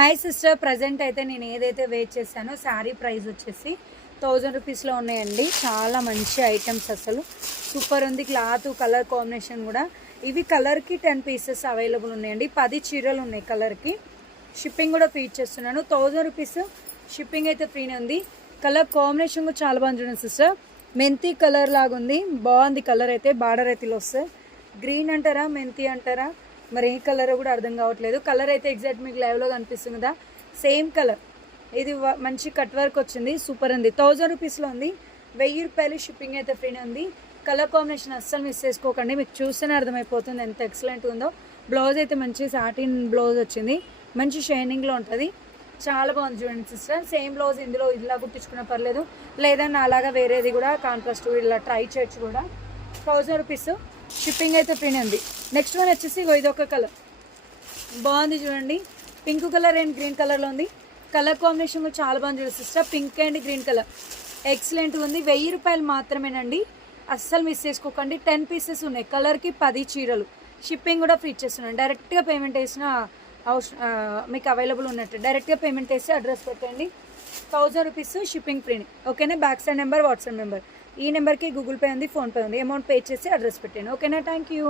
Hi sister, present అయితే నేను ఏదైతే వెయిట్ చేశానో శారీ ప్రైస్ వచ్చేసి 1000 రూపీస్లో ఉన్నాయండి. చాలా మంచి ఐటమ్స్, అసలు సూపర్ ఉంది. క్లాత్ కలర్ కాంబినేషన్ కూడా ఇవి కలర్కి 10 పీసెస్ అవైలబుల్ ఉన్నాయండి. 10 చీరలు ఉన్నాయి కలర్కి. షిప్పింగ్ కూడా ఫ్రీ ఇచ్చేస్తున్నాను. 1000 రూపీస్ షిప్పింగ్ అయితే ఫ్రీనే ఉంది. కలర్ కాంబినేషన్ కూడా చాలా బాగుంది చూడండి సిస్టర్. మెంతి కలర్ లాగా ఉంది, బాగుంది కలర్ అయితే. బార్డర్ అయితే ఇలా వస్తుంది. గ్రీన్ అంటారా మెంతి అంటారా మరి ఏ కలర్ కూడా అర్థం కావట్లేదు. కలర్ అయితే ఎగ్జాక్ట్ మీకు లైవ్లో కనిపిస్తుంది కదా, సేమ్ కలర్. ఇది మంచి కట్ వర్క్ వచ్చింది, సూపర్ ఉంది. 1000 రూపీస్లో ఉంది. 1000 రూపాయలు షిప్పింగ్ అయితే ఫ్రీనే ఉంది. కలర్ కాంబినేషన్ అస్సలు మిస్ చేసుకోకండి, మీకు చూస్తేనే అర్థమైపోతుంది ఎంత ఎక్సలెంట్ ఉందో. బ్లౌజ్ అయితే మంచి సాటిన్ బ్లౌజ్ వచ్చింది, మంచి షైనింగ్లో ఉంటుంది. చాలా బాగుంది చూడండి సిస్టర్. సేమ్ బ్లౌజ్ ఇందులో ఇలా కుట్టించుకున్న పర్లేదు, లేదన్నా అలాగా వేరేది కూడా కాంట్రాస్ట్ ఇలా ట్రై చేయొచ్చు కూడా. 1000 రూపీస్ షిప్పింగ్ అయితే ఫ్రీనే ఉంది. నెక్స్ట్ వన్ వచ్చేసి ఇది ఒక కలర్ బాగుంది చూడండి. పింక్ కలర్ అండ్ గ్రీన్ కలర్లో ఉంది. కలర్ కాంబినేషన్ కూడా చాలా బాగుంది చూడండి sister. Pink and green colour ఎక్సలెంట్గా ఉంది. 1000 రూపాయలు మాత్రమేనండి, అస్సలు మిస్ చేసుకోకండి. 10 పీసెస్ ఉన్నాయి, కలర్కి 10 చీరలు. షిప్పింగ్ కూడా ఫ్రీ ఇచ్చేస్తున్నాను. డైరెక్ట్గా పేమెంట్ వేసిన మీకు అవైలబుల్ ఉన్నట్టు డైరెక్ట్గా పేమెంట్ వేసి అడ్రస్ పెట్టండి. 1000 రూపీస్ షిప్పింగ్ ఫ్రీని, ఓకేనా. Back side number, WhatsApp number, ఈ నెంబర్కి గూగుల్ పే ఉంది, ఫోన్పే ఉంది. అమౌంట్ పే చేసి అడ్రస్ పెట్టండి, ఓకేనా. Thank you.